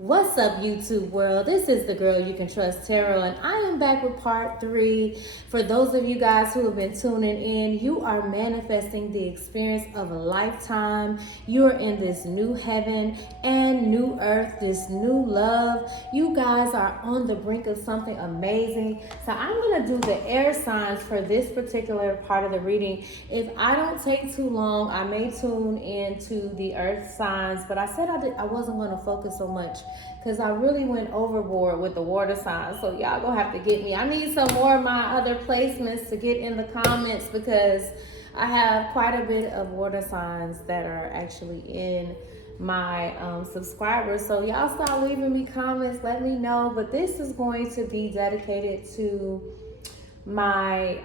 What's up, YouTube world? This is the girl you can trust, Tarot, and I am back with part 3. For those of you guys who have been tuning in, you are manifesting the experience of a lifetime. You are in this new heaven and new earth, this new love. You guys are on the brink of something amazing. So I'm going to do the air signs for this particular part of the reading. If I don't take too long, I may tune into the earth signs, but I said I wasn't going to focus so much because I really went overboard with the water signs. So y'all gonna have to get me. I need some more of my other placements to get in the comments because I have quite a bit of water signs that are actually in my subscribers. So y'all start leaving me comments, let me know. But this is going to be dedicated to my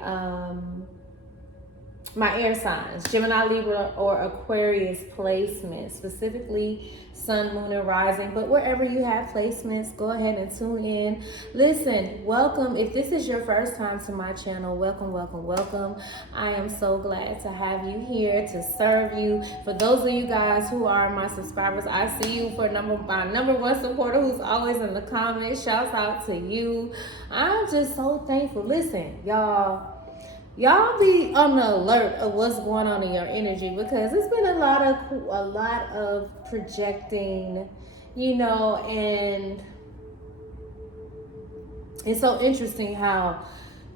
my air signs, Gemini, Libra, or Aquarius placement, specifically Sun, Moon, and Rising. But wherever you have placements, go ahead and tune in. Listen, welcome. If this is your first time to my channel, welcome, welcome, welcome. I am so glad to have you here to serve you. For those of you guys who are my subscribers, I see you. For my number one supporter who's always in the comments, shouts out to you. I'm just so thankful. Listen, y'all be on the alert of what's going on in your energy, because it's been a lot of projecting, and it's so interesting how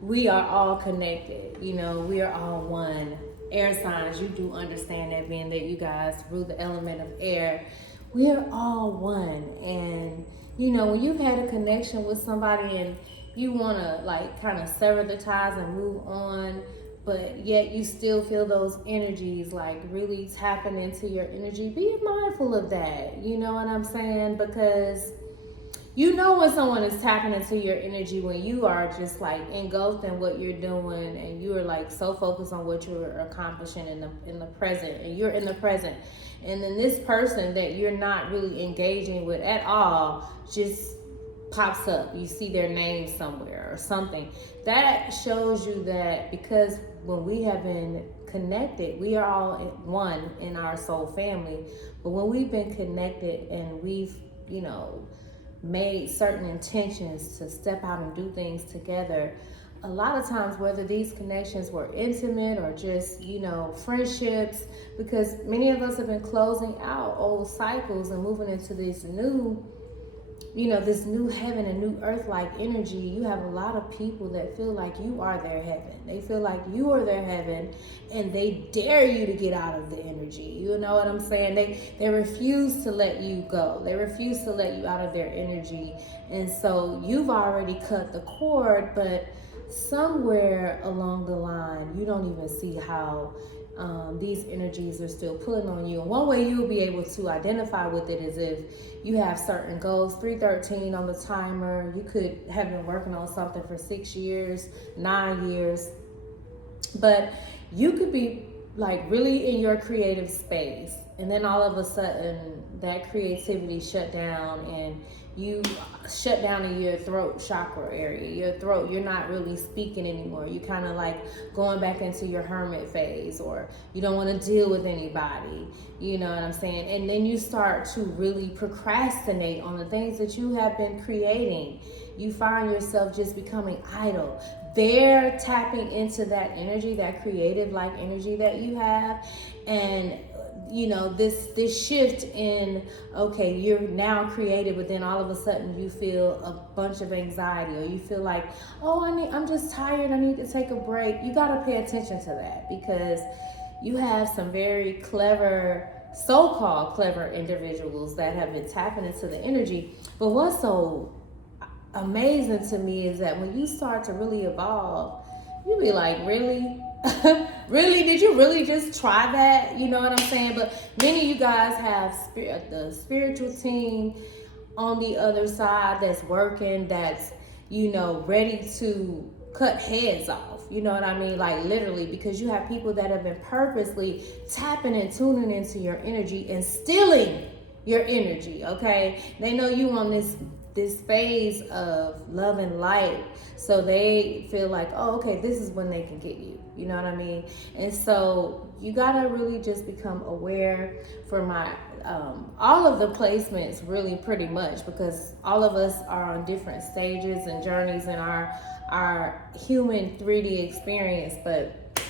we are all connected. We are all one. Air signs, you do understand that, being that you guys rule the element of air. We are all one. And when you've had a connection with somebody and you want to kind of sever the ties and move on, but yet you still feel those energies really tapping into your energy, be mindful of that. You know what I'm saying? Because when someone is tapping into your energy, when you are just engulfed in what you're doing and you are so focused on what you're accomplishing in the present, and you're in the present, and then this person that you're not really engaging with at all just pops up. You see their name somewhere or something. That shows you that, because when we have been connected, we are all one in our soul family. But when we've been connected and we've, made certain intentions to step out and do things together, a lot of times, whether these connections were intimate or just, friendships, because many of us have been closing out old cycles and moving into this new this new heaven and new earth-like energy. You have a lot of people that feel like you are their heaven. They feel like you are their heaven, and they dare you to get out of the energy. You know what I'm saying? They refuse to let you go. They refuse to let you out of their energy. And so you've already cut the cord, but somewhere along the line, you don't even see how these energies are still pulling on you. And one way you'll be able to identify with it is if you have certain goals. 313 on the timer. You could have been working on something for 6 years, 9 years, but you could be really in your creative space, and then all of a sudden that creativity shut down, and you shut down in your throat chakra area. Your throat, you're not really speaking anymore. You kind of going back into your hermit phase, or you don't want to deal with anybody. You know what I'm saying? And then you start to really procrastinate on the things that you have been creating. You find yourself just becoming idle. They're tapping into that energy, that creative energy that you have. And this shift in, okay, you're now creative, but then all of a sudden you feel a bunch of anxiety, or you feel I'm just tired, I need to take a break. You got to pay attention to that, because you have some very clever, so-called clever individuals that have been tapping into the energy. But what's so amazing to me is that when you start to really evolve, you be like, really? Really? Did you really just try that? You know what I'm saying? But many of you guys have the spiritual team on the other side that's working, that's, ready to cut heads off. You know what I mean? Literally, because you have people that have been purposely tapping and tuning into your energy and stealing your energy, okay? They know you on this phase of love and light, so they feel okay, this is when they can get you. You know what I mean? And so you gotta really just become aware. For my all of the placements really pretty much, because all of us are on different stages and journeys in our human 3D experience. But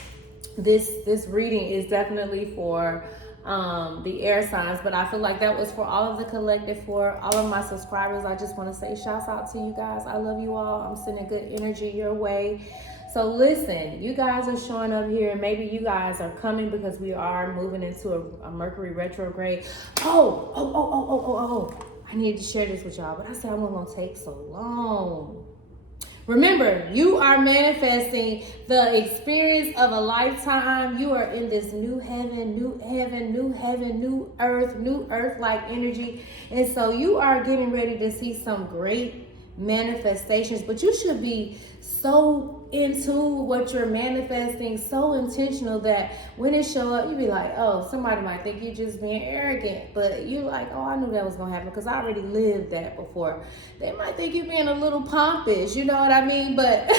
this reading is definitely for the air signs, but I feel like that was for all of the collective, for all of my subscribers. I just want to say shouts out to you guys. I love you all. I'm sending good energy your way. So listen, you guys are showing up here. Maybe you guys are coming because we are moving into a Mercury retrograde. Oh, I needed to share this with y'all, but I said I wasn't gonna take so long. Remember, you are manifesting the experience of a lifetime. You are in this new heaven, new earth-like energy. And so you are getting ready to see some great manifestations, but you should be so into what you're manifesting, so intentional, that when it show up, you be like, oh, somebody might think you're just being arrogant, but you like, oh, I knew that was gonna happen because I already lived that before. They might think you're being a little pompous, you know what I mean? But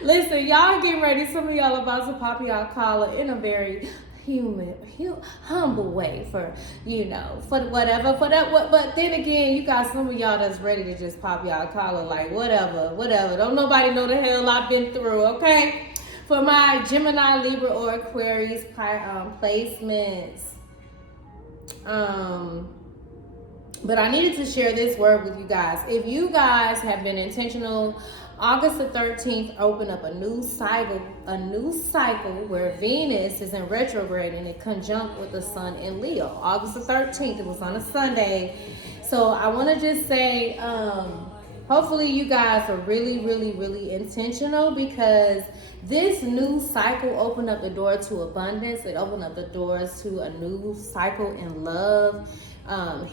listen, y'all getting ready. Some of y'all about to pop y'all collar in a very humble way, for for whatever, for that. But then again, you got some of y'all that's ready to just pop y'all collar, like whatever. Don't nobody know the hell I've been through, okay? For my Gemini, Libra, or Aquarius placements, but I needed to share this word with you guys. If you guys have been intentional, August the 13th opened up a new cycle where Venus is in retrograde and it conjunct with the sun in Leo. August the 13th, it was on a Sunday. So I want to just say, hopefully you guys are really intentional, because this new cycle opened up the door to abundance. It opened up the doors to a new cycle in love,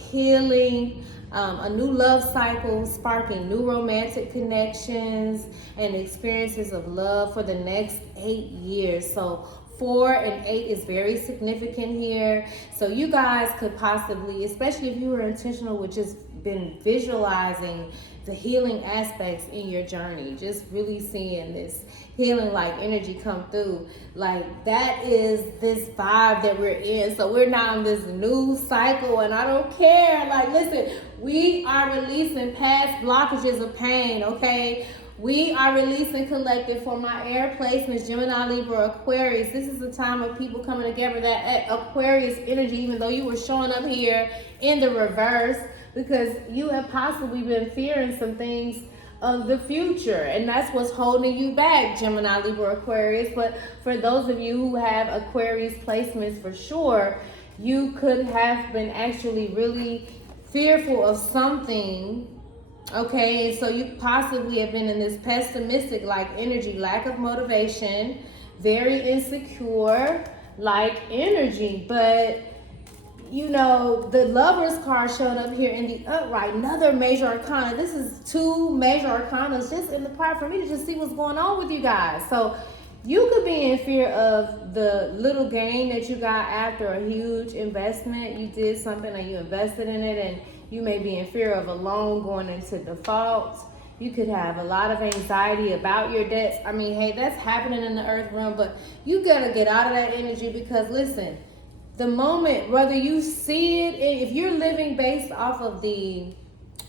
healing, a new love cycle, sparking new romantic connections and experiences of love for the next 8 years. So 4 and 8 is very significant here. So you guys could possibly, especially if you were intentional with just been visualizing the healing aspects in your journey, just really seeing this healing like energy come through, like that is this vibe that we're in. So we're now in this new cycle, and I don't care. Like, listen, we are releasing past blockages of pain, okay? We are releasing collective for my air placements, Gemini, Libra, Aquarius. This is the time of people coming together, that Aquarius energy, even though you were showing up here in the reverse, because you have possibly been fearing some things of the future, and that's what's holding you back, Gemini, Libra, Aquarius. But for those of you who have Aquarius placements, for sure, you could have been actually really fearful of something, okay? And so you possibly have been in this pessimistic like energy, lack of motivation, very insecure like energy. But the Lovers card showed up here in the upright, another major arcana. This is 2 major arcanas just in the part for me to just see what's going on with you guys. So you could be in fear of the little gain that you got after a huge investment. You did something and you invested in it, and you may be in fear of a loan going into default. You could have a lot of anxiety about your debts. I mean, hey, that's happening in the earth realm, but you gotta get out of that energy, because listen, the moment, whether you see it, if you're living based off of the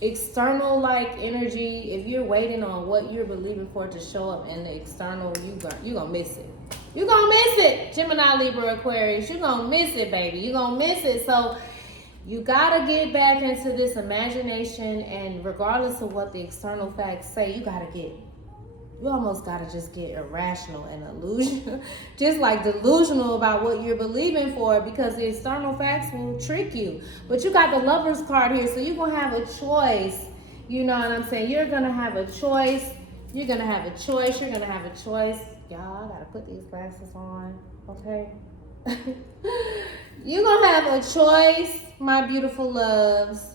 external like energy, if you're waiting on what you're believing for to show up in the external, you're gonna miss it. You're gonna miss it, Gemini, Libra, Aquarius. You're gonna miss it, baby. You're gonna miss it. So you gotta get back into this imagination, and regardless of what the external facts say, you almost gotta just get irrational and illusion, just like delusional about what you're believing for, because the external facts will trick you. But you got the Lovers card here, so you're gonna have a choice. You know what I'm saying? You're gonna have a choice. You're gonna have a choice. You're gonna have a choice. Y'all, I gotta put these glasses on, okay? You're gonna have a choice, my beautiful loves.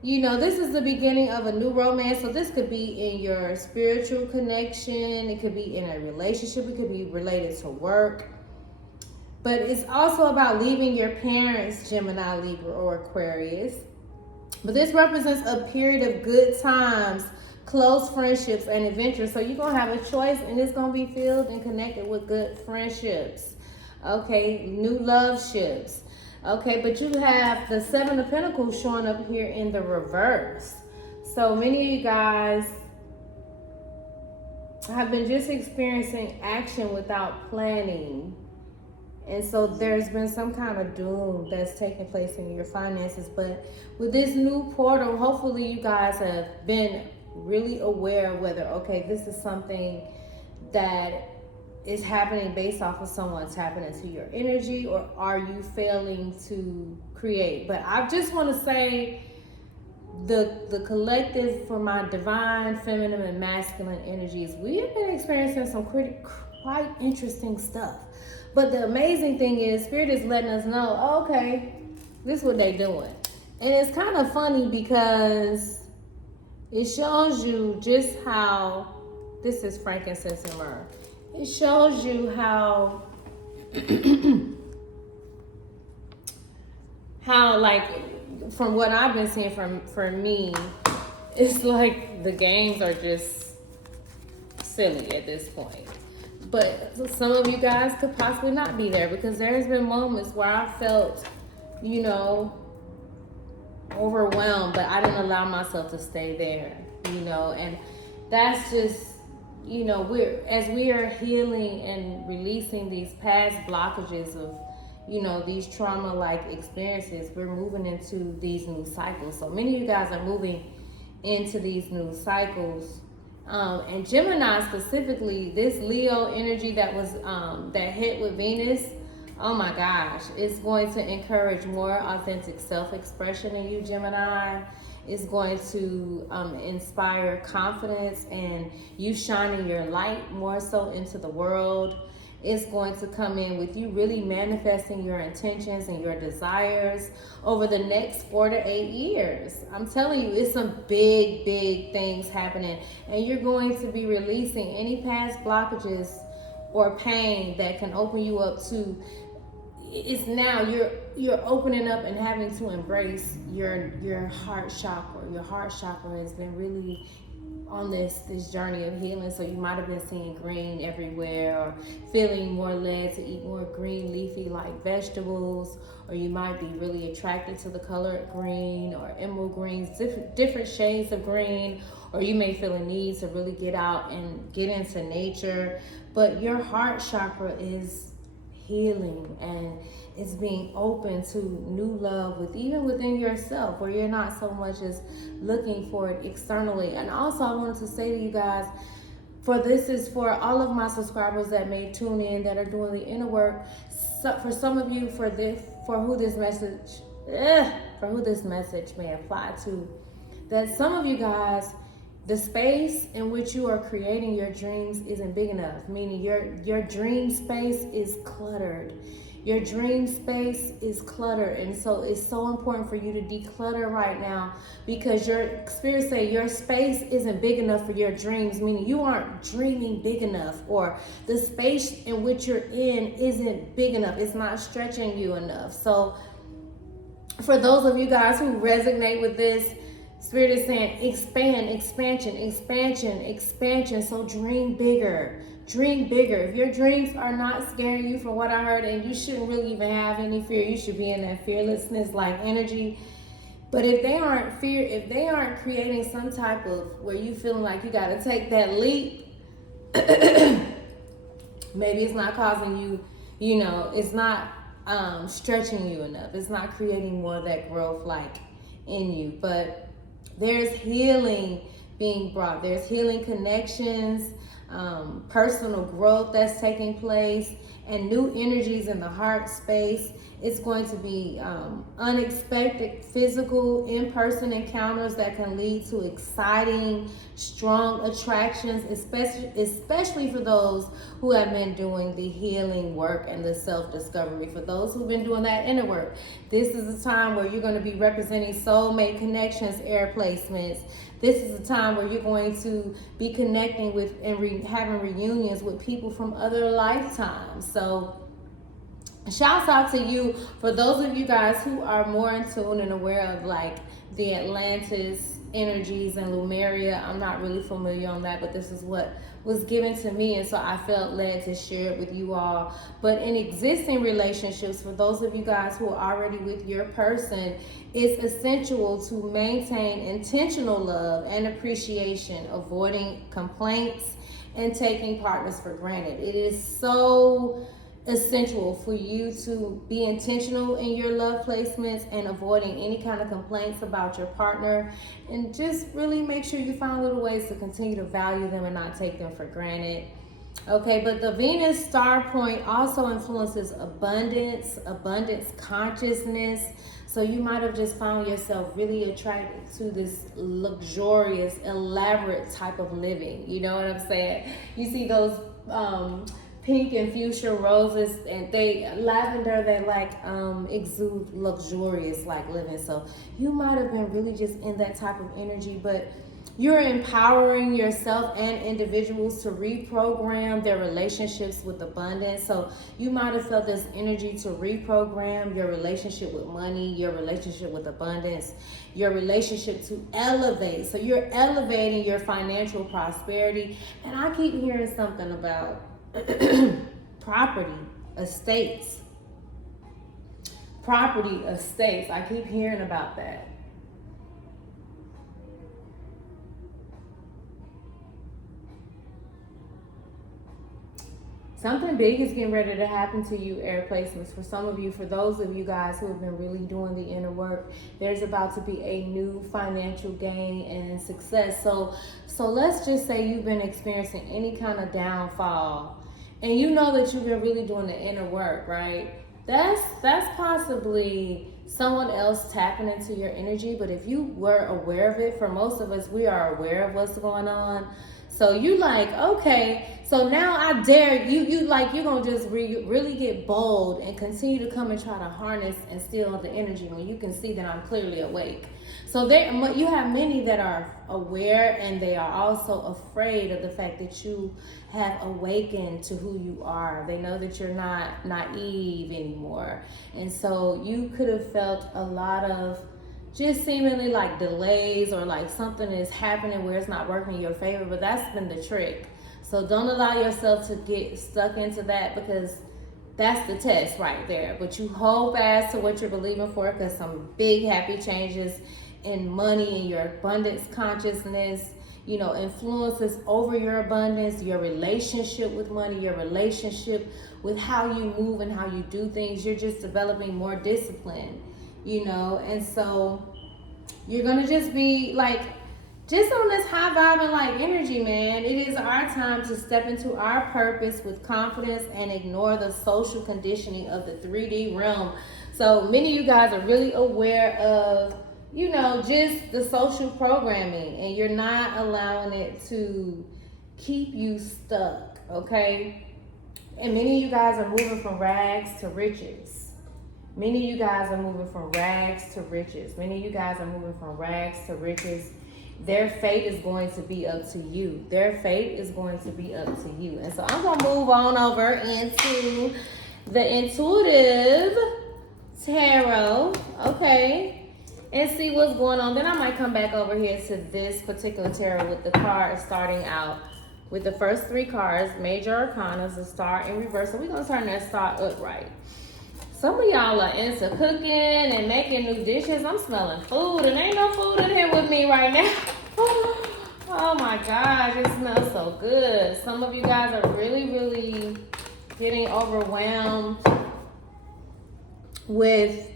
This is the beginning of a new romance. So this could be in your spiritual connection. It could be in a relationship. It could be related to work. But it's also about leaving your parents, Gemini, Libra, or Aquarius. But this represents a period of good times, close friendships, and adventures. So you're going to have a choice, and it's going to be filled and connected with good friendships. Okay, new love ships. Okay, but you have the Seven of Pentacles showing up here in the reverse. So many of you guys have been just experiencing action without planning. And so there's been some kind of doom that's taking place in your finances. But with this new portal, hopefully you guys have been really aware of whether, okay, this is something that is happening based off of someone tapping into your energy, or are you failing to create? But I just want to say the collective, for my divine, feminine, and masculine energies, we have been experiencing some quite interesting stuff. But the amazing thing is, Spirit is letting us know, oh, okay, this is what they're doing. And it's kind of funny because it shows you just how, this is frankincense and myrrh. It shows you how, like, from what I've been seeing for me, it's like the games are just silly at this point. But some of you guys could possibly not be there, because there's been moments where I felt, you know, overwhelmed, but I didn't allow myself to stay there, you know. And that's just, you know, as we are healing and releasing these past blockages of, you know, these trauma-like experiences, we're moving into these new cycles. So many of you guys are moving into these new cycles. And Gemini specifically, this Leo energy that was that hit with Venus, oh my gosh, it's going to encourage more authentic self-expression in you, Gemini. It's going to inspire confidence and you shining your light more so into the world. It's going to come in with you really manifesting your intentions and your desires over the next 4 to 8 years. I'm telling you, it's some big, big things happening. And you're going to be releasing any past blockages or pain that can open you up to, it's now you're opening up and having to embrace your heart chakra. Your heart chakra has been really on this journey of healing. So you might have been seeing green everywhere, or feeling more led to eat more green leafy like vegetables, or you might be really attracted to the color green or emerald greens, different shades of green, or you may feel a need to really get out and get into nature. But your heart chakra is healing, and it's being open to new love even within yourself, where you're not so much as looking for it externally. And also I wanted to say to you guys, this is for all of my subscribers that may tune in, that are doing the inner work. So for some of you, for who this message may apply to, that some of you guys, the space in which you are creating your dreams isn't big enough, meaning your dream space is cluttered. Your dream space is cluttered, and so it's so important for you to declutter right now, because your spirit say your space isn't big enough for your dreams, meaning you aren't dreaming big enough, or the space in which you're in isn't big enough. It's not stretching you enough. So for those of you guys who resonate with this, Spirit is saying expand, expansion, expansion, expansion. So dream bigger. Dream bigger. If your dreams are not scaring you, from what I heard, and you shouldn't really even have any fear, you should be in that fearlessness like energy. But if they aren't creating some type of where you feeling like you got to take that leap, maybe it's not causing you, you know, it's not stretching you enough. It's not creating more of that growth like in you. But there's healing being brought. There's healing connections, personal growth that's taking place, and new energies in the heart space. It's going to be unexpected physical in-person encounters that can lead to exciting, strong attractions, especially for those who have been doing the healing work and the self-discovery. For those who've been doing that inner work, this is a time where you're going to be representing soulmate connections, air placements. This is a time where you're going to be connecting with and having reunions with people from other lifetimes. So shouts out to you. For those of you guys who are more in tune and aware of like the Atlantis energies in Lumeria. I'm not really familiar on that, but this is what was given to me, and so I felt led to share it with you all. But in existing relationships, for those of you guys who are already with your person, it's essential to maintain intentional love and appreciation, avoiding complaints and taking partners for granted. It is so essential for you to be intentional in your love placements and avoiding any kind of complaints about your partner, and just really make sure you find little ways to continue to value them and not take them for granted. Okay, but the Venus star point also influences abundance consciousness. So you might have just found yourself really attracted to this luxurious, elaborate type of living. You know what I'm saying? You see those pink and fuchsia roses, and lavender, they like exude luxurious like living. So you might have been really just in that type of energy, but you're empowering yourself and individuals to reprogram their relationships with abundance. So you might have felt this energy to reprogram your relationship with money, your relationship with abundance, your relationship to elevate. So you're elevating your financial prosperity. And I keep hearing something about property, estates. I keep hearing about that. Something big is getting ready to happen to you, air placements. For some of you, for those of you guys who have been really doing the inner work, there's about to be a new financial gain and success. So let's just say you've been experiencing any kind of downfall, and you know that you've been really doing the inner work, right? That's possibly someone else tapping into your energy. But if you were aware of it, for most of us, we are aware of what's going on. So you like, okay, so now I dare you like, you're gonna just really get bold and continue to come and try to harness and steal the energy when you can see that I'm clearly awake. So you have many that are aware, and they are also afraid of the fact that you have awakened to who you are. They know that you're not naive anymore. And so you could have felt a lot of just seemingly like delays, or like something is happening where it's not working in your favor, but that's been the trick. So don't allow yourself to get stuck into that, because that's the test right there. But you hold fast to what you're believing for, because some big happy changes in money and your abundance consciousness, influences over your abundance, your relationship with money, your relationship with how you move and how you do things. You're just developing more discipline, and so you're gonna just be like, just on this high vibing like energy, man. It is our time to step into our purpose with confidence and ignore the social conditioning of the 3D realm. So many of you guys are really aware of, just the social programming, and you're not allowing it to keep you stuck, okay? And many of you guys are moving from rags to riches. Many of you guys are moving from rags to riches. Many of you guys are moving from rags to riches. Their fate is going to be up to you. Their fate is going to be up to you. And so I'm going to move on over into the intuitive tarot, okay, and see what's going on. Then I might come back over here to this particular tarot with the cards starting out with the first three cards, major arcana, the star in reverse. So we're going to turn that star upright. Some of y'all are into cooking and making new dishes. I'm smelling food, and ain't no food in here with me right now. Oh my gosh, it smells so good. Some of you guys are really, really getting overwhelmed with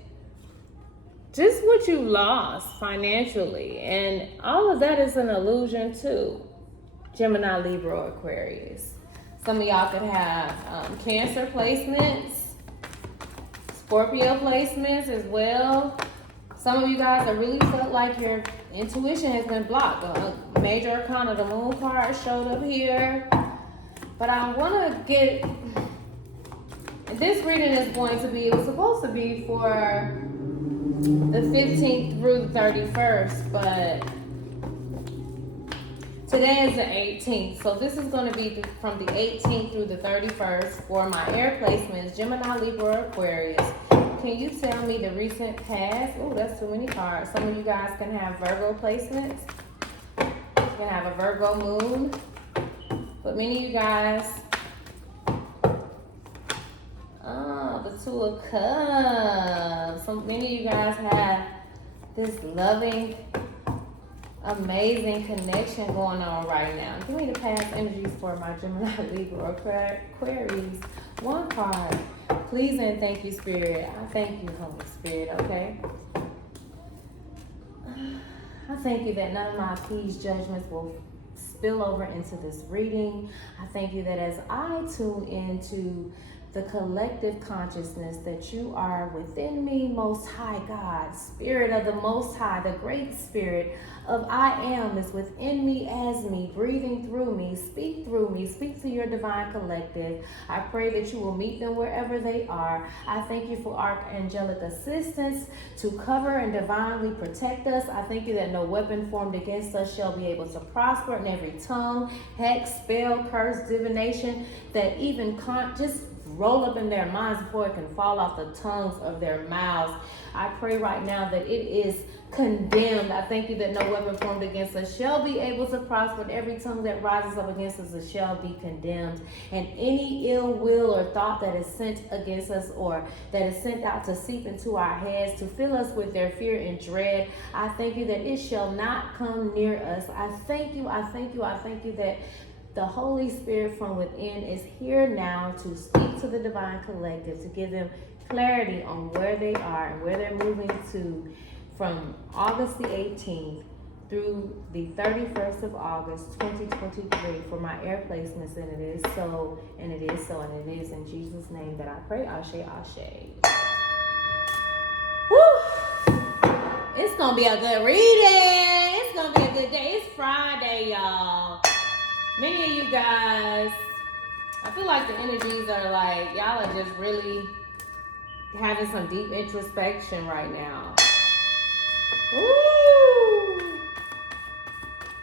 just what you lost financially. And all of that is an illusion too. Gemini, Libra, Aquarius. Some of y'all could have Cancer placements. Scorpio placements as well. Some of you guys have really felt like your intuition has been blocked. Major arcana, the moon card showed up here. But I want to get, this reading is going to be, it was supposed to be for the 15th through the 31st, but today is the 18th. So this is going to be from the 18th through the 31st for my air placements, Gemini, Libra, Aquarius, can you tell me the recent past? Oh, that's too many cards. Some of you guys can have Virgo placements. You can have a Virgo moon. But many of you guys, the Two of Cups. So many of you guys have this loving, amazing connection going on right now. Give me the past energies for my Gemini, Libra, or Aquarius. One card. Please and thank you, Spirit. I thank you, Holy Spirit, okay? I thank you that none of my appeased judgments will spill over into this reading. I thank you that as I tune into the collective consciousness that you are within me, Most High God, Spirit of the Most High, the Great Spirit of I Am is within me as me, breathing through me, speak to your divine collective. I pray that you will meet them wherever they are. I thank you for archangelic assistance to cover and divinely protect us. I thank you that no weapon formed against us shall be able to prosper, and every tongue, hex, spell, curse, divination, that even just roll up in their minds before it can fall off the tongues of their mouths. I pray right now that it is condemned. I thank you that no weapon formed against us shall be able to prosper, and every tongue that rises up against us shall be condemned. And any ill will or thought that is sent against us, or that is sent out to seep into our heads to fill us with their fear and dread, I thank you that it shall not come near us. I thank you that the Holy Spirit from within is here now to speak to the divine collective, to give them clarity on where they are and where they're moving to from August the 18th through the 31st of August, 2023 for my air placements. And it is so, and it is so, and it is in Jesus' name that I pray. Ashe, Ashe. Woo! It's going to be a good reading. It's going to be a good day. It's Friday, y'all. Many of you guys, I feel like the energies are like, y'all are just really having some deep introspection right now. Ooh.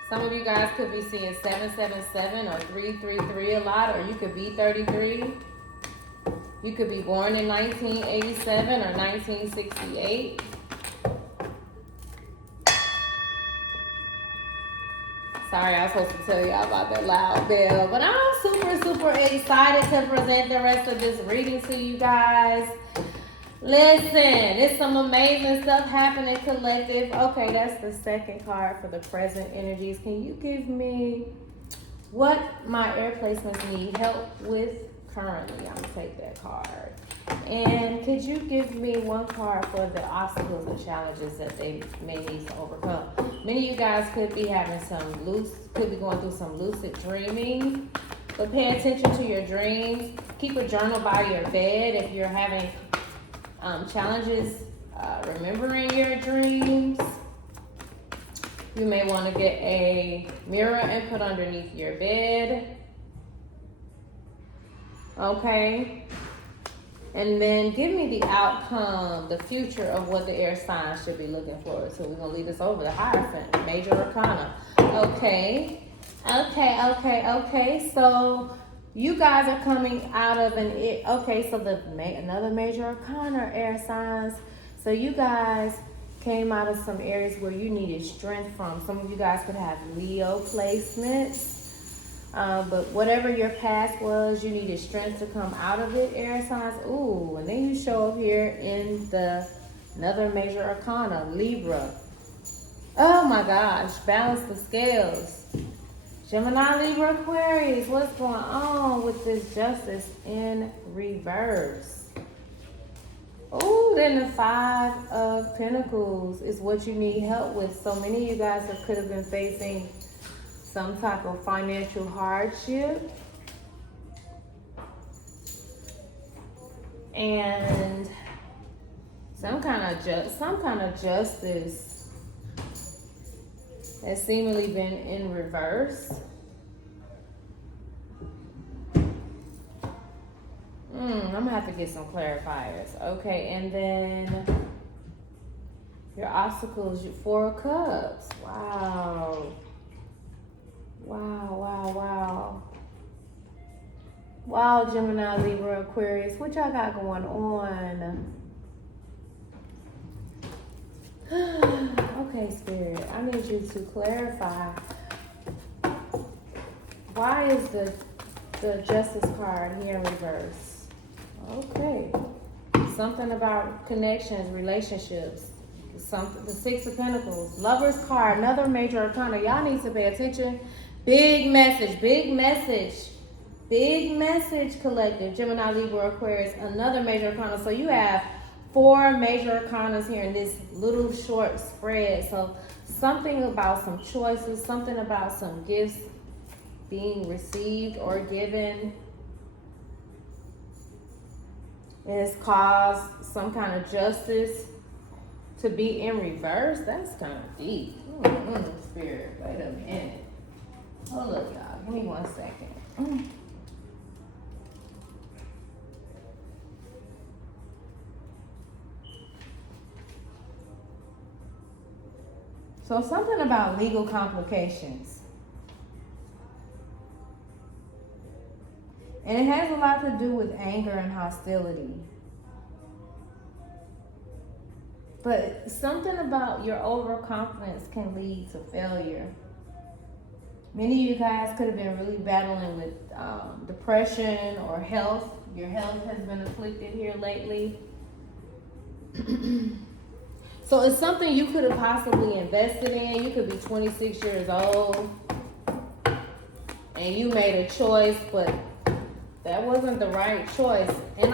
Some of you guys could be seeing 777 or 333 a lot, or you could be 33. You could be born in 1987 or 1968. Sorry, I was supposed to tell y'all about that loud bell, but I'm super excited to present the rest of this reading to you guys. Listen, it's some amazing stuff happening, collective. Okay, that's the second card for the present energies. Can you give me what my air placements need help with currently? I'm gonna take that card. And could you give me one card for the obstacles and challenges that they may need to overcome? Many of you guys could be having could be going through some lucid dreaming, but pay attention to your dreams. Keep a journal by your bed if you're having challenges remembering your dreams. You may want to get a mirror and put underneath your bed. Okay. And then give me the outcome, the future of what the air signs should be looking forward to. We're going to lead this over the Hierophant, Major Arcana. Okay. So you guys are coming out of another Major Arcana, air signs. So you guys came out of some areas where you needed strength from. Some of you guys could have Leo placements. But whatever your past was, you needed strength to come out of it, air signs. Ooh, and then you show up here in another Major Arcana, Libra. Oh my gosh, balance the scales. Gemini, Libra, Aquarius, what's going on with this Justice in reverse? Oh, then the Five of Pentacles is what you need help with. So many of you guys could have been facing some type of financial hardship, and some kind of justice has seemingly been in reverse. I'm gonna have to get some clarifiers. Okay, and then your obstacles, your Four of Cups. Wow, Gemini, Libra, Aquarius. What y'all got going on? Okay, Spirit, I need you to clarify, why is the Justice card here in reverse? Okay. Something about connections, relationships. Something, the Six of Pentacles. Lover's card, another major arcana. Y'all need to pay attention. Big message, big message. Big message, collective. Gemini, Libra, Aquarius, another major arcana. So you have 4 major arcanas here in this little short spread. So something about some choices, something about some gifts being received or given. It has caused some kind of justice to be in reverse. That's kind of deep. Spirit, wait a minute. Hold up, y'all. Give me 1 second. So something about legal complications. And it has a lot to do with anger and hostility. But something about your overconfidence can lead to failure. Many of you guys could have been really battling with depression or health. Your health has been afflicted here lately. So it's something you could have possibly invested in. You could be 26 years old and you made a choice, but that wasn't the right choice. And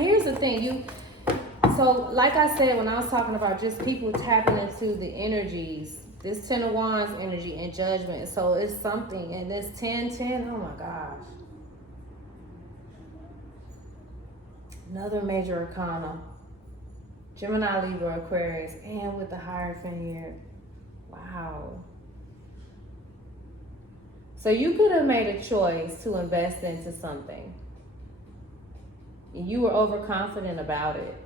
here's the thing, so like I said when I was talking about just people tapping into the energies, this 10 of Wands energy and judgment. So it's something, and this 10, oh my gosh. Another major arcana. Gemini, Libra, Aquarius, and with the Hierophant here. Wow. So you could have made a choice to invest into something. And you were overconfident about it.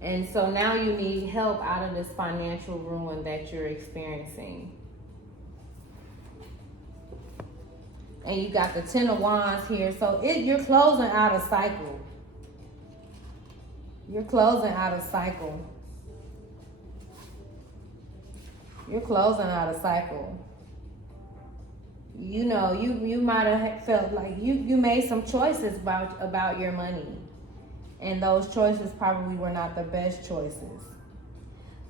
And so now you need help out of this financial ruin that you're experiencing. And you got the 10 of Wands here. So you're closing out a cycle. You're closing out a cycle. You're closing out a cycle. You know, you might have felt like you made some choices about your money. And those choices probably were not the best choices.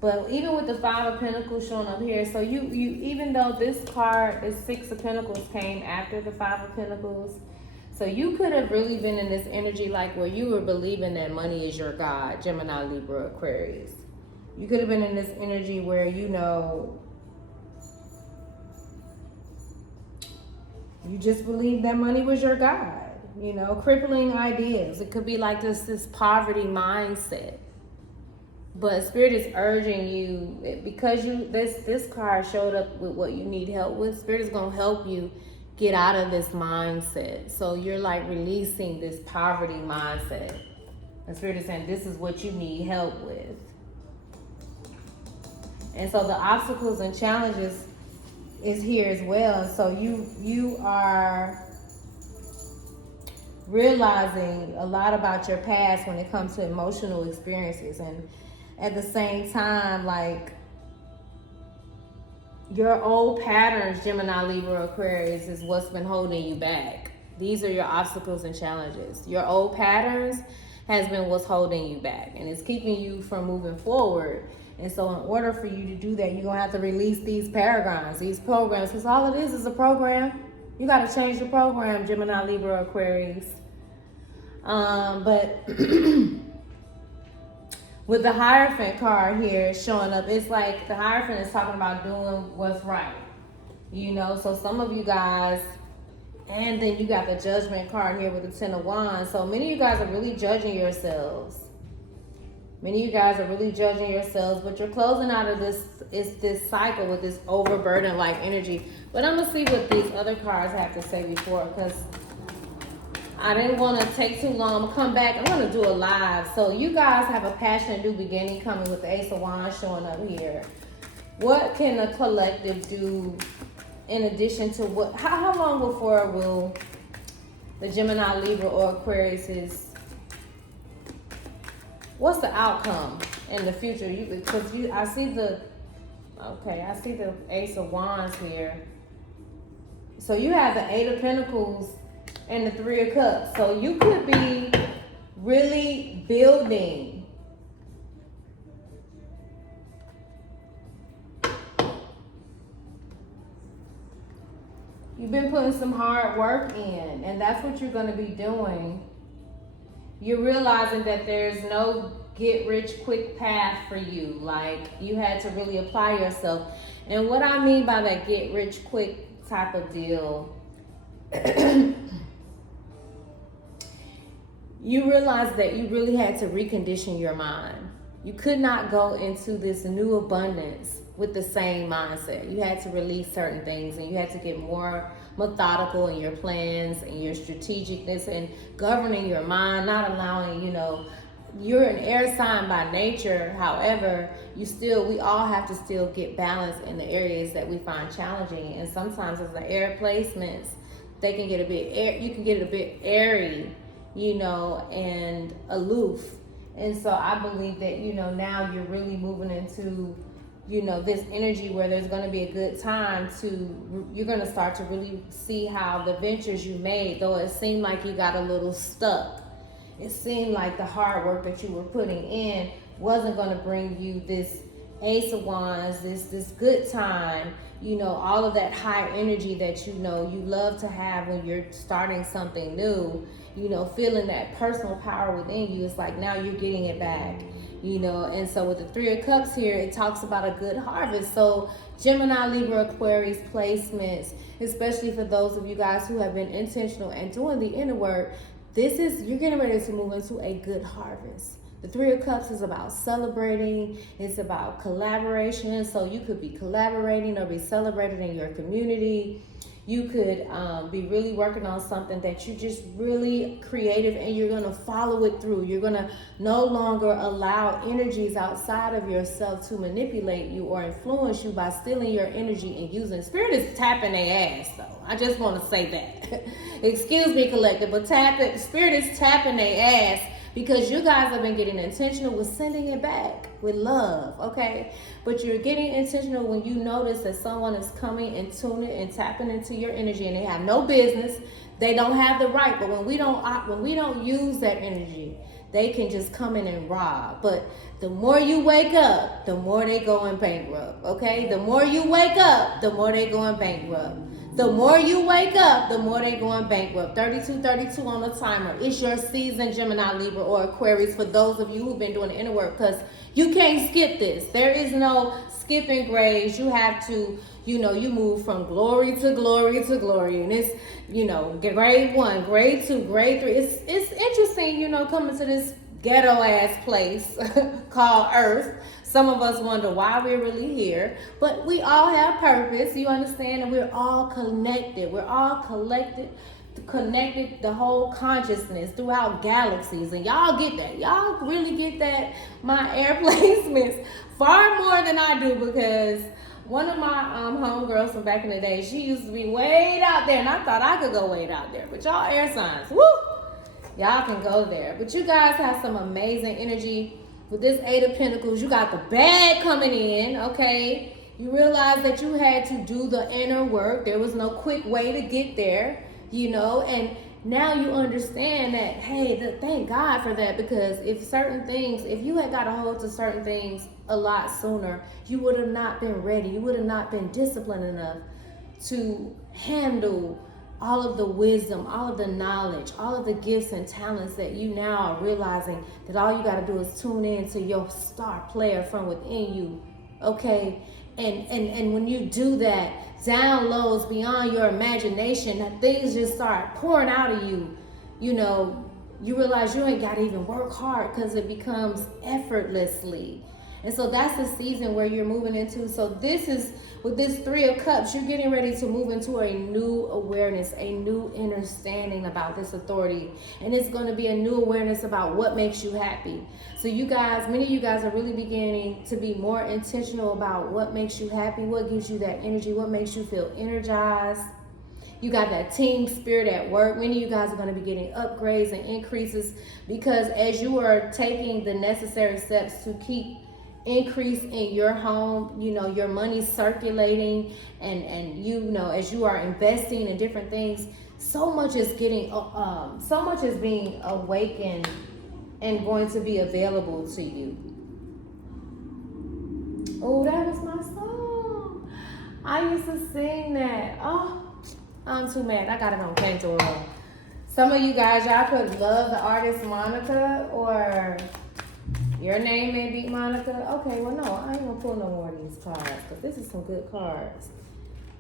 But even with the 5 of Pentacles showing up here, so you even though this card, this 6 of Pentacles came after the 5 of Pentacles, so you could have really been in this energy like where you were believing that money is your God, Gemini, Libra, Aquarius. You could have been in this energy where, you know, you just believed that money was your God. You know, crippling ideas. It could be like this poverty mindset. But Spirit is urging you, because this card showed up with what you need help with. Spirit is going to help you get out of this mindset. So you're like releasing this poverty mindset. And Spirit is saying this is what you need help with. And so the obstacles and challenges is here as well. And so you are realizing a lot about your past when it comes to emotional experiences, and at the same time, like, your old patterns, Gemini, Libra, Aquarius, is what's been holding you back. These are your obstacles and challenges. Your old patterns has been what's holding you back, and it's keeping you from moving forward. And so in order for you to do that, you're going to have to release these paradigms, these programs, because all it is a program. You got to change the program, Gemini, Libra, Aquarius. But with the Hierophant card here showing up, it's like the Hierophant is talking about doing what's right. You know, so some of you guys, and then you got the Judgment card here with the 10 of Wands. So many of you guys are really judging yourselves. Many of you guys are really judging yourselves, but you're closing out of this cycle with this overburdened like energy. But I'm going to see what these other cards have to say before, because I didn't want to take too long. I'm going to come back. I'm going to do a live. So you guys have a passionate new beginning coming with the Ace of Wands showing up here. What can a collective do in addition to what? How long before will the Gemini, Libra, or Aquarius What's the outcome in the future? I see the Ace of Wands here. So you have the Eight of Pentacles and the Three of Cups. So you could be really building. You've been putting some hard work in, and that's what you're going to be doing. You're realizing that there's no get rich quick path for you. Like, you had to really apply yourself. And what I mean by that get rich quick type of deal, you realize that you really had to recondition your mind. You could not go into this new abundance with the same mindset. You had to release certain things, and you had to get more methodical in your plans and your strategicness and governing your mind, not allowing, you're an air sign by nature. However, we all have to still get balance in the areas that we find challenging. And sometimes as the air placements, they can get a bit you can get a bit airy, and aloof. And so I believe that, now you're really moving into, this energy where there's going to be a good time you're going to start to really see how the ventures you made, though it seemed like you got a little stuck. It seemed like the hard work that you were putting in wasn't going to bring you this Ace of Wands, this good time, all of that high energy that you love to have when you're starting something new, feeling that personal power within you. It's like now you're getting it back, and so with the Three of Cups here, it talks about a good harvest. So Gemini, Libra, Aquarius placements, especially for those of you guys who have been intentional and doing the inner work, you're getting ready to move into a good harvest. The Three of Cups is about celebrating. It's about collaboration. So you could be collaborating or be celebrated in your community. You could be really working on something that you just really creative, and you're going to follow it through. You're going to no longer allow energies outside of yourself to manipulate you or influence you by stealing your energy and using. Spirit is tapping their ass, though. I just want to say that. Excuse me, collective, but Spirit is tapping their ass, because you guys have been getting intentional with sending it back with love, okay? But you're getting intentional when you notice that someone is coming and tuning and tapping into your energy, and they have no business. They don't have the right. But when we don't use that energy, they can just come in and rob. But the more you wake up, the more they go in bankrupt, okay? The more you wake up, the more they go in bankrupt. The more you wake up, the more they going bankrupt. 32 on the timer. It's your season, Gemini, Libra, or Aquarius, for those of you who've been doing the inner work, because you can't skip this. There is no skipping grades. You have to, you move from glory to glory to glory. And it's, grade 1, grade 2, grade 3. It's interesting, coming to this ghetto ass place called Earth. Some of us wonder why we're really here, but we all have purpose, you understand, and we're all connected. We're all connected, the whole consciousness throughout galaxies, and y'all get that. Y'all really get that, my air placements, far more than I do, because one of my homegirls from back in the day, she used to be way out there, and I thought I could go way out there, but y'all air signs, woo! Y'all can go there. But you guys have some amazing energy. With this Eight of Pentacles, you got the bag coming in, okay? You realize that you had to do the inner work. There was no quick way to get there, and now you understand that, hey, thank God for that, because if you had got a hold to certain things a lot sooner, you would have not been ready. You would have not been disciplined enough to handle all of the wisdom, all of the knowledge, all of the gifts and talents that you now are realizing that all you got to do is tune in to your star player from within you, okay? And when you do that, downloads beyond your imagination, that things just start pouring out of you, you realize you ain't got to even work hard, because it becomes effortlessly. And so that's the season where you're moving into. So this is, with this Three of Cups, you're getting ready to move into a new awareness, a new understanding about this authority. And it's going to be a new awareness about what makes you happy. So you guys, many of you guys are really beginning to be more intentional about what makes you happy, what gives you that energy, what makes you feel energized. You got that team spirit at work. Many of you guys are going to be getting upgrades and increases because as you are taking the necessary steps to keep increase in your home, you know, your money circulating, and you know, as you are investing in different things, so much is getting so much is being awakened and going to be available to you. Oh, that was my song. I used to sing that. Oh, I'm too mad. I got it on Cantor. Some of you guys, y'all could love the artist Monica, or your name may be Monica. Okay, well, no, I ain't gonna pull no more of these cards because this is some good cards.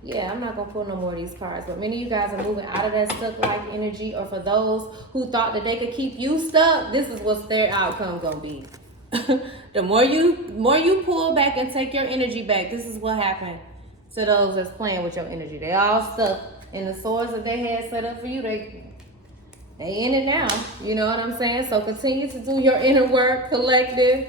Yeah, I'm not gonna pull no more of these cards. But many of you guys are moving out of that stuck-like energy, or for those who thought that they could keep you stuck, this is what's their outcome gonna be. The more you pull back and take your energy back, this is what happened to those that's playing with your energy. They all stuck in the swords that they had set up for you. They in it now. You know what I'm saying? So continue to do your inner work, collective.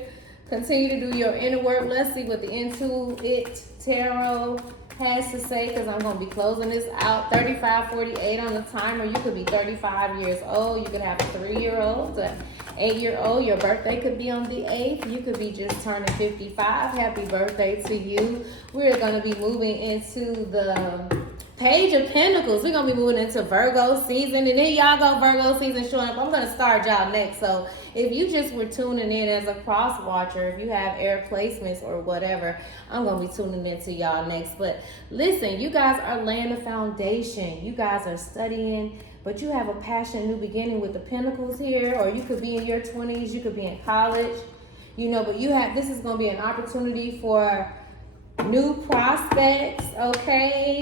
Continue to do your inner work. Let's see what the Into It Tarot has to say, because I'm going to be closing this out. 35:48 on the timer. You could be 35 years old. You could have a 3-year-old, an 8-year-old. Your birthday could be on the 8th. You could be just turning 55. Happy birthday to you. We're going to be moving into the Page of Pentacles. We're going to be moving into Virgo season. And then y'all go Virgo season showing up. I'm going to start y'all next. So if you just were tuning in as a cross watcher, if you have air placements or whatever, I'm going to be tuning into y'all next. But listen, you guys are laying the foundation. You guys are studying, but you have a passion, new beginning with the Pentacles here. Or you could be in your 20s. You could be in college. You know, but this is going to be an opportunity for new prospects, okay?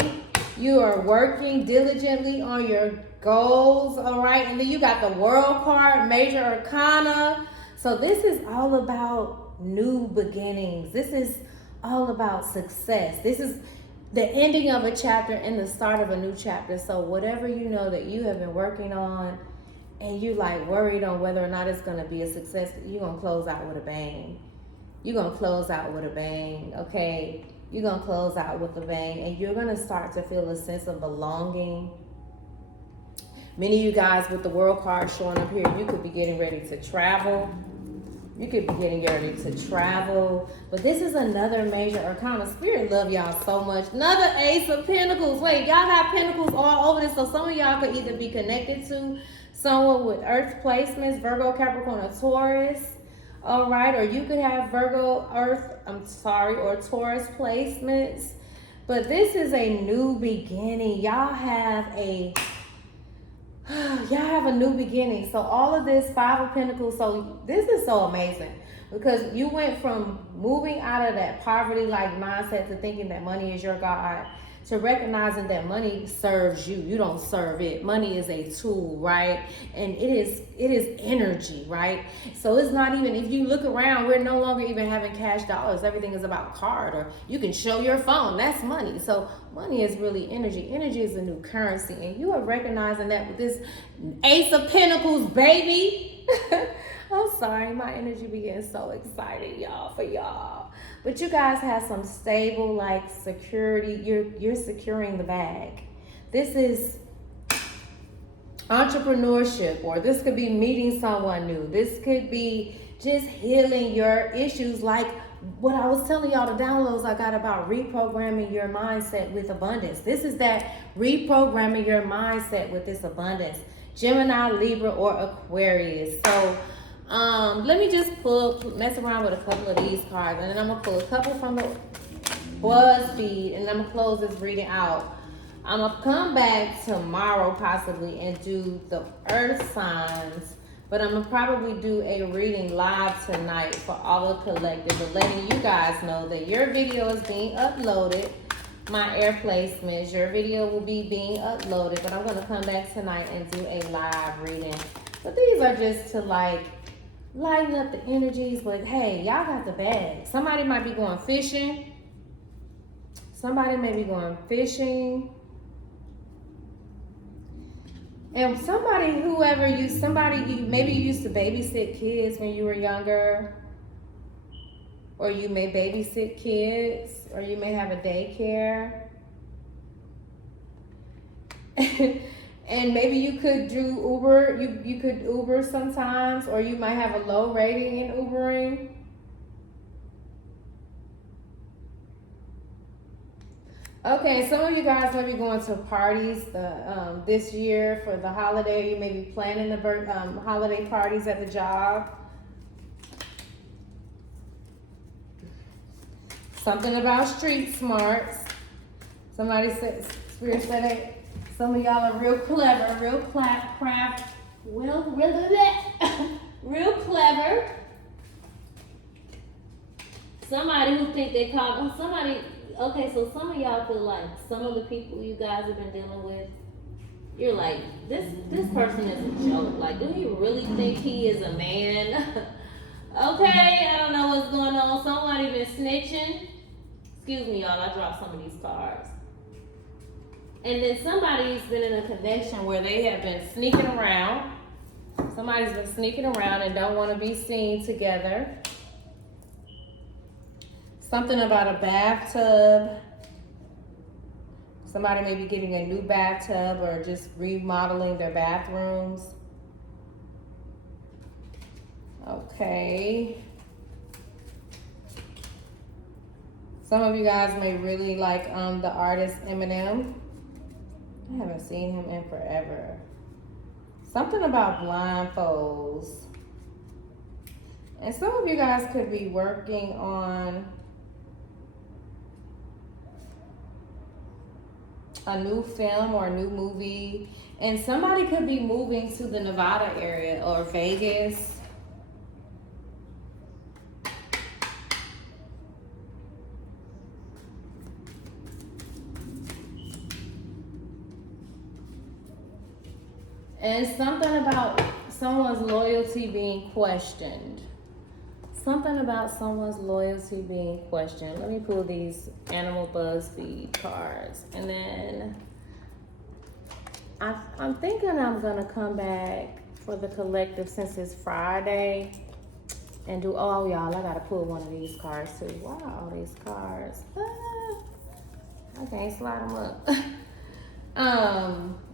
You are working diligently on your goals, all right? And then you got the World card, Major Arcana. So this is all about new beginnings. This is all about success. This is the ending of a chapter and the start of a new chapter. So whatever you know that you have been working on and you like worried on whether or not it's going to be a success, you're going to close out with a bang. You're going to close out with a bang, okay? You're going to close out with a bang, and you're going to start to feel a sense of belonging. Many of you guys with the World card showing up here, you could be getting ready to travel. You could be getting ready to travel. But this is another Major Arcana. Spirit love y'all so much. Another Ace of Pentacles. Wait, y'all got Pentacles all over this. So some of y'all could either be connected to someone with Earth placements, Virgo, Capricorn, or Taurus. All right, or you could have Virgo, or Taurus placements. But this is a new beginning. Y'all have a new beginning. So all of this, 5 of Pentacles, so this is so amazing. Because you went from moving out of that poverty-like mindset to thinking that money is your God, to recognizing that money serves you. You don't serve it. Money is a tool, right? And it is energy, right? So it's not even, if you look around, we're no longer even having cash dollars. Everything is about card, or you can show your phone. That's money. So money is really energy. Energy is a new currency. And you are recognizing that with this Ace of Pentacles, baby. I'm sorry, my energy be getting so excited, y'all, for y'all. But you guys have some stable, like, security. You're securing the bag. This is entrepreneurship, or this could be meeting someone new. This could be just healing your issues, like what I was telling y'all, the downloads I got about reprogramming your mindset with abundance. This is that reprogramming your mindset with this abundance. Gemini, Libra, or Aquarius. So let me just mess around with a couple of these cards, and then I'm gonna pull a couple from the BuzzFeed, and I'm gonna close this reading out. I'm gonna come back tomorrow possibly and do the earth signs, but I'm gonna probably do a reading live tonight for all the collective, but letting you guys know that your video is being uploaded. My air placements, your video will be being uploaded, but I'm gonna come back tonight and do a live reading. But these are just to like lighten up the energies. But hey, y'all got the bag. Somebody might be going fishing. Somebody may be going fishing. And maybe you used to babysit kids when you were younger. Or you may babysit kids. Or you may have a daycare. And maybe you could do Uber. You could Uber sometimes, or you might have a low rating in Ubering. Okay, some of you guys may be going to parties this year for the holiday. You may be planning the holiday parties at the job. Something about street smarts. Somebody said, Spirit said that some of y'all are real clever, real clever. Somebody who think they call somebody. Okay, so some of y'all feel like some of the people you guys have been dealing with, you're like, this person is a joke. Like, do he really think he is a man? Okay, I don't know what's going on. Somebody been snitching. Excuse me, y'all, I dropped some of these cards. And then somebody's been in a connection where they have been sneaking around. Somebody's been sneaking around and don't want to be seen together. Something about a bathtub. Somebody may be getting a new bathtub or just remodeling their bathrooms. Okay. Some of you guys may really like the artist Eminem. I haven't seen him in forever. Something about blindfolds. And some of you guys could be working on a new film or a new movie. And somebody could be moving to the Nevada area or Vegas. And something about someone's loyalty being questioned. Something about someone's loyalty being questioned. Let me pull these Animal BuzzFeed cards. And then I'm thinking I'm going to come back for the collective since it's Friday. And do, oh y'all, I got to pull one of these cards too. Wow, all these cards. I can't slide them up.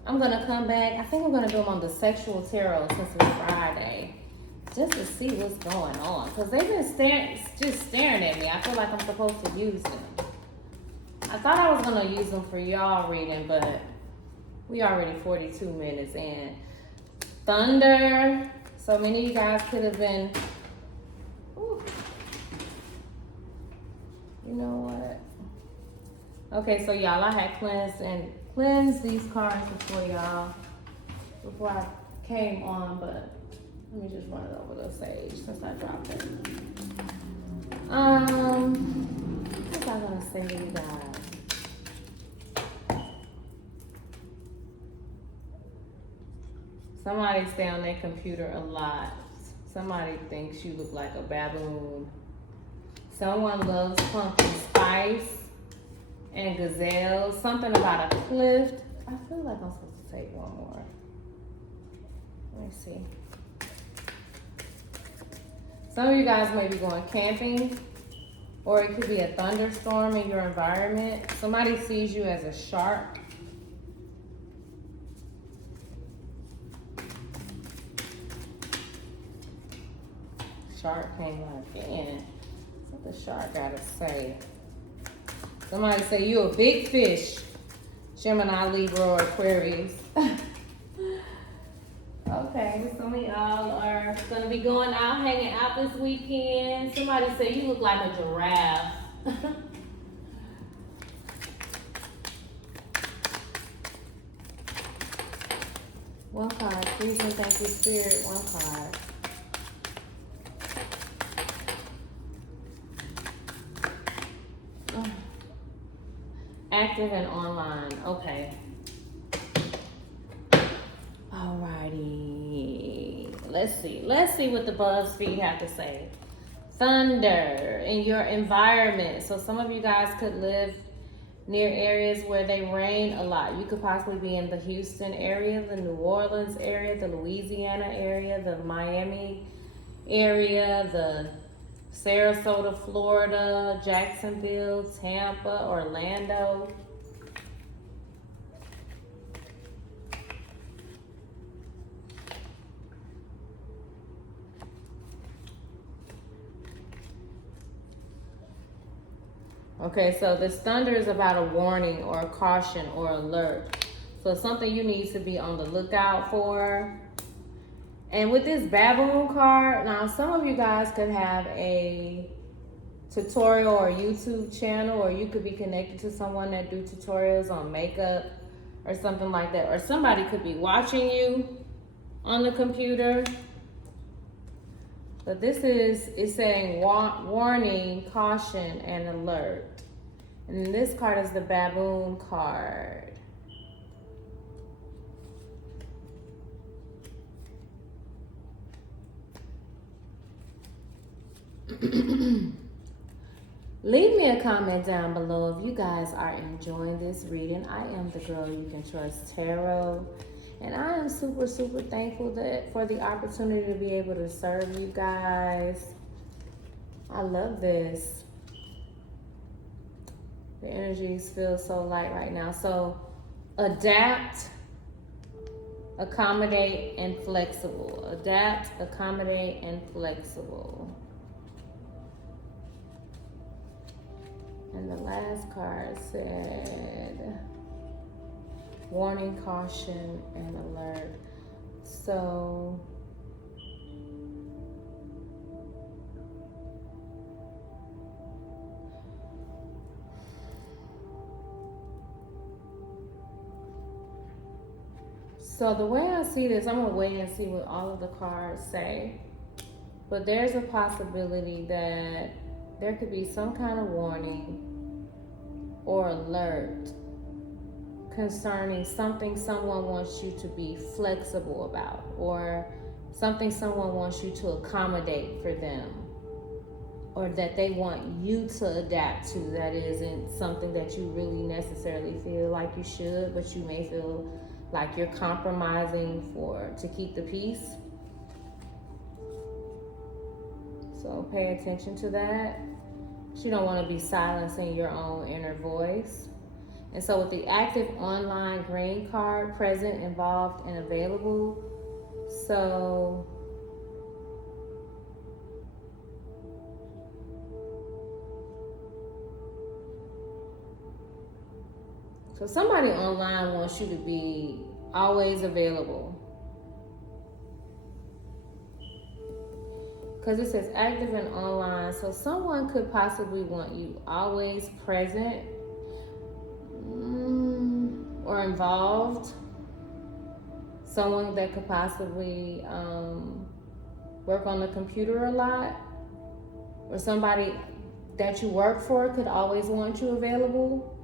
I'm gonna come back. I think I'm gonna do them on the sexual tarot since it's Friday, just to see what's going on. Cause they've been staring at me. I feel like I'm supposed to use them. I thought I was gonna use them for y'all reading, but we already 42 minutes in. Thunder. So many of you guys could have been. Ooh. You know what? Okay, so y'all, I had cleansed these cards before I came on, but let me just run it over the sage since I dropped it. What was I gonna say to you guys? Somebody stay on their computer a lot. Somebody thinks you look like a baboon. Someone loves pumpkin spice and gazelle. Something about a cliff. I feel like I'm supposed to take one more. Let me see. Some of you guys may be going camping, or it could be a thunderstorm in your environment. Somebody sees you as a shark. Shark came out again. What the shark gotta say? Somebody say you a big fish. Gemini, Libra, or Aquarius. Okay, some of y'all are gonna be going out, hanging out this weekend. Somebody say you look like a giraffe. One card, please and thank you, Spirit. One card. Active and online. Okay. Alrighty. Let's see what the BuzzFeed have to say. Thunder in your environment. So some of you guys could live near areas where they rain a lot. You could possibly be in the Houston area, the New Orleans area, the Louisiana area, the Miami area, the Sarasota, Florida, Jacksonville, Tampa, Orlando. Okay, so this thunder is about a warning or a caution or alert. So something you need to be on the lookout for. And with this baboon card, now some of you guys could have a tutorial or YouTube channel, or you could be connected to someone that do tutorials on makeup or something like that. Or somebody could be watching you on the computer. But this it's saying warning, caution, and alert. And this card is the baboon card. Leave me a comment down below if you guys are enjoying this reading. I am the girl you can trust, Tarot. And I am super, super thankful for the opportunity to be able to serve you guys. I love this. The energies feel so light right now. So adapt, accommodate, and flexible. Adapt, accommodate, and flexible. And the last card said warning, caution, and alert. So the way I see this, I'm gonna wait and see what all of the cards say. But there's a possibility that there could be some kind of warning or alert concerning something someone wants you to be flexible about, or something someone wants you to accommodate for them, or that they want you to adapt to that isn't something that you really necessarily feel like you should, but you may feel like you're compromising to keep the peace. So pay attention to that. You don't want to be silencing your own inner voice. And so with the active online green card, present, involved, and available. So somebody online wants you to be always available. Because it says active and online. So someone could possibly want you always present or involved. Someone that could possibly work on the computer a lot. Or somebody that you work for could always want you available.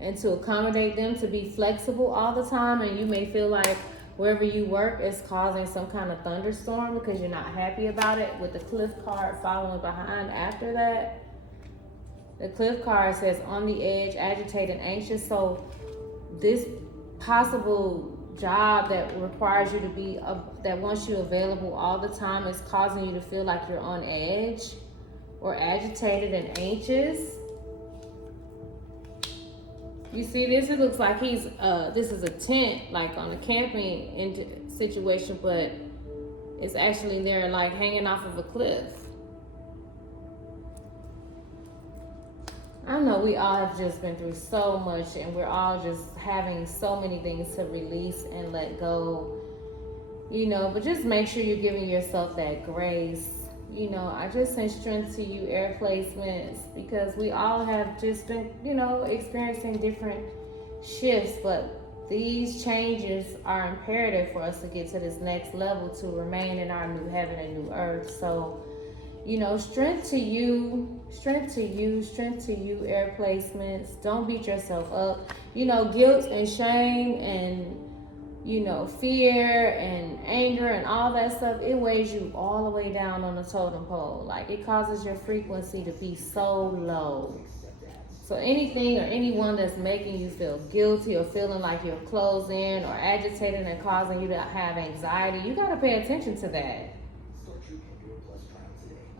And to accommodate them, to be flexible all the time. And you may feel like wherever you work is causing some kind of thunderstorm because you're not happy about it, with the cliff card following behind after that. The cliff card says on the edge, agitated, anxious. So this possible job that requires you to be, that wants you available all the time, is causing you to feel like you're on edge or agitated and anxious. You see this? It looks like this is a tent, like on a camping situation, but it's actually there like hanging off of a cliff. I know we all have just been through so much, and we're all just having so many things to release and let go, but just make sure you're giving yourself that grace. I just send strength to you, air placements, because we all have just been, experiencing different shifts, but these changes are imperative for us to get to this next level, to remain in our new heaven and new earth. So, strength to you, strength to you, strength to you, air placements. Don't beat yourself up. Guilt and shame and fear and anger and all that stuff, it weighs you all the way down on the totem pole. Like, it causes your frequency to be so low. So anything or anyone that's making you feel guilty or feeling like you're closed in or agitated and causing you to have anxiety, you got to pay attention to that.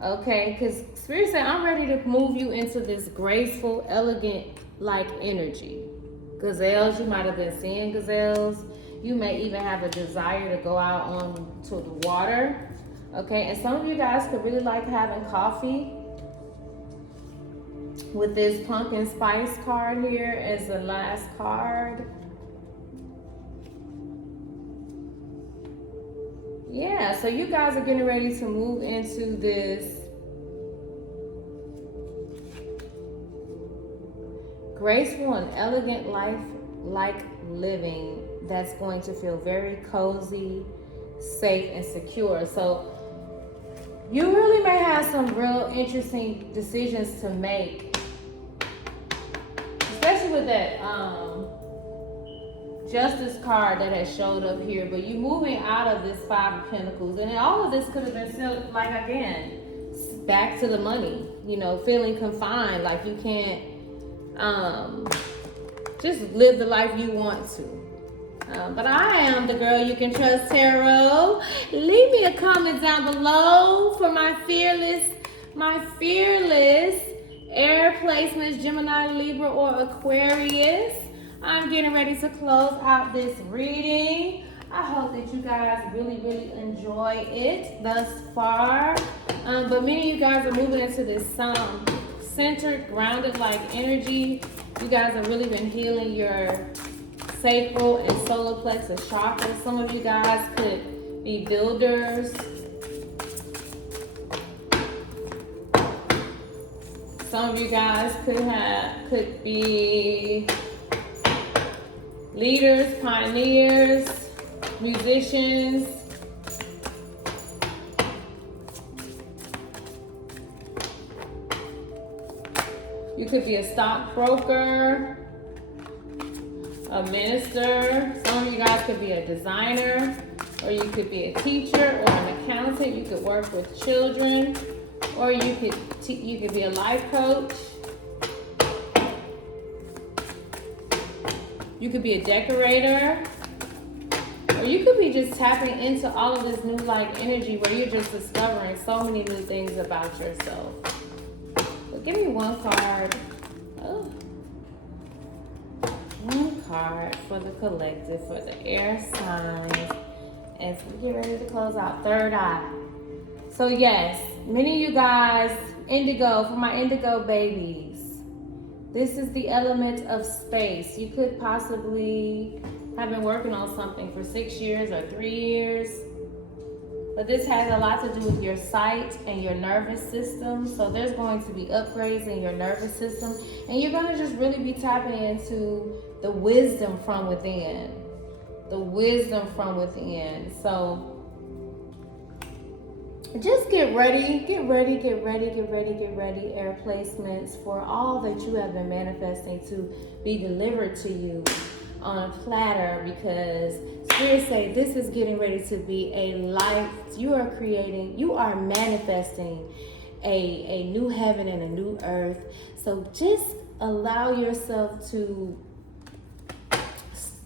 Okay, because Spirit said, I'm ready to move you into this graceful, elegant, like energy. Gazelles, you might have been seeing gazelles. You may even have a desire to go out onto the water. Okay, and some of you guys could really like having coffee. with this pumpkin spice card here as the last card. Yeah, so you guys are getting ready to move into this graceful and elegant life-like living that's going to feel very cozy, safe, and secure. So you really may have some real interesting decisions to make, especially with that Justice card that has showed up here. But you moving out of this Five of Pentacles, and all of this could have been still, like, again, back to the money, you know, feeling confined, like you can't just live the life you want to. But I am the girl you can trust, Tarot. Leave me a comment down below for my fearless air placements, Gemini, Libra, or Aquarius. I'm getting ready to close out this reading. I hope that you guys really enjoy it thus far. But many of you guys are moving into this centered, grounded like energy. You guys have really been healing your sacral and solar plexus chakras. Some of you guys could be builders. Some of you guys could be leaders, pioneers, musicians. You could be a stockbroker, a minister. Some of you guys could be a designer, or you could be a teacher or an accountant. You could work with children, or you could be a life coach. You could be a decorator, or you could be just tapping into all of this new light energy where you're just discovering so many new things about yourself. But give me one card. Oh. One card for the collective, for the air signs, as we get ready to close out third eye. So yes, many of you guys, indigo, for my indigo babies, this is the element of space. You could possibly have been working on something for 6 years or 3 years, but this has a lot to do with your sight and your nervous system. So there's going to be upgrades in your nervous system, and you're going to just really be tapping into the wisdom from within. The wisdom from within. So just get ready, air placements, for all that you have been manifesting to be delivered to you on a platter, because Spirit say this is getting ready to be a life. You are manifesting a new heaven and a new earth. So just allow yourself to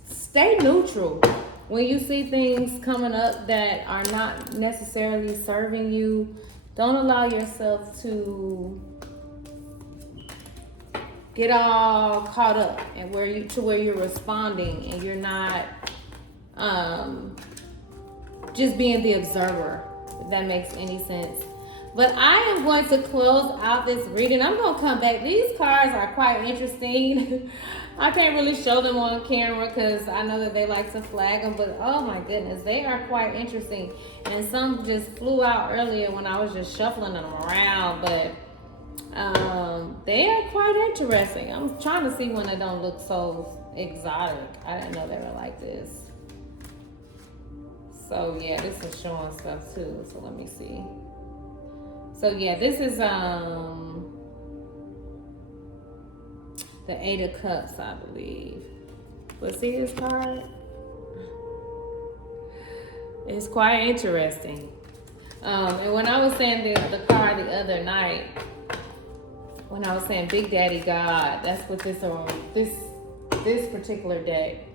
stay neutral. When you see things coming up that are not necessarily serving you, don't allow yourself to get all caught up and where you're responding and you're not just being the observer, if that makes any sense. But I am going to close out this reading. I'm going to come back. These cards are quite interesting. I can't really show them on camera because I know that they like to flag them, but oh my goodness, they are quite interesting. And some just flew out earlier when I was just shuffling them around, but they are quite interesting. I'm trying to see when they don't look so exotic. I didn't know they were like this. So yeah, this is showing stuff too. So let me see. So yeah, this is the Eight of Cups, I believe. But see this card? It's quite interesting. And when I was saying the card the other night, when I was saying Big Daddy God, that's what this particular deck.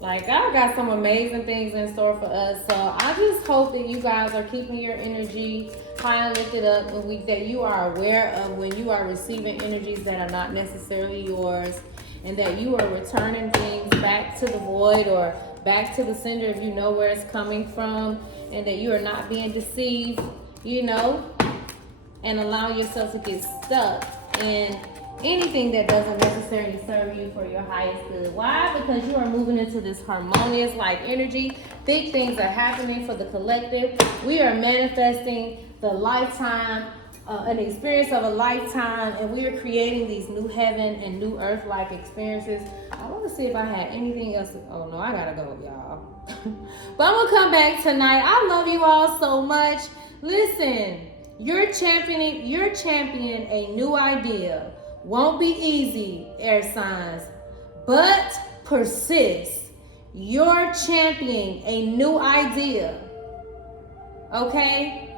Like, I got some amazing things in store for us. So I just hope that you guys are keeping your energy high and lifted up, and that you are aware of when you are receiving energies that are not necessarily yours, and that you are returning things back to the void or back to the sender if you know where it's coming from, and that you are not being deceived, and allow yourself to get stuck in anything that doesn't necessarily serve you for your highest good. Why? Because you are moving into this harmonious like energy. Big things are happening for the collective. We are manifesting the lifetime, an experience of a lifetime, and we are creating these new heaven and new earth like experiences. I want to see if I had anything else. Oh no, I gotta go, y'all. But I'm gonna come back tonight. I love you all so much. Listen, you're championing a new idea. Won't be easy, air signs, but persist. You're championing a new idea. Okay?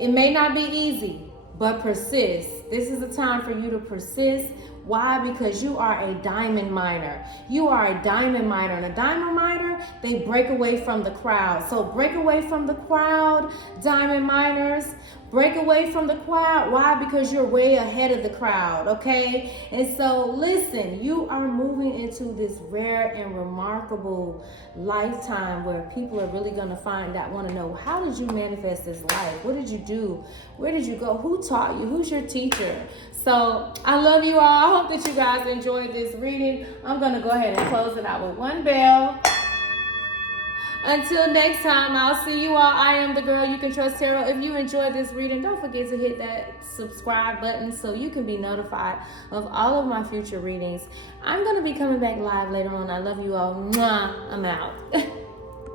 It may not be easy, but persist. This is a time for you to persist. Why? Because you are a diamond miner. You are a diamond miner. And a diamond miner, they break away from the crowd. So break away from the crowd, diamond miners. Break away from the crowd. Why? Because you're way ahead of the crowd, okay? And so listen, you are moving into this rare and remarkable lifetime where people are really going to find out, want to know, how did you manifest this life? What did you do? Where did you go? Who taught you? Who's your teacher? So I love you all. I hope that you guys enjoyed this reading. I'm going to go ahead and close it out with one bell. Until next time, I'll see you all. I am the girl you can trust, Tarot. If you enjoyed this reading, don't forget to hit that subscribe button so you can be notified of all of my future readings. I'm going to be coming back live later on. I love you all. Mwah. I'm out.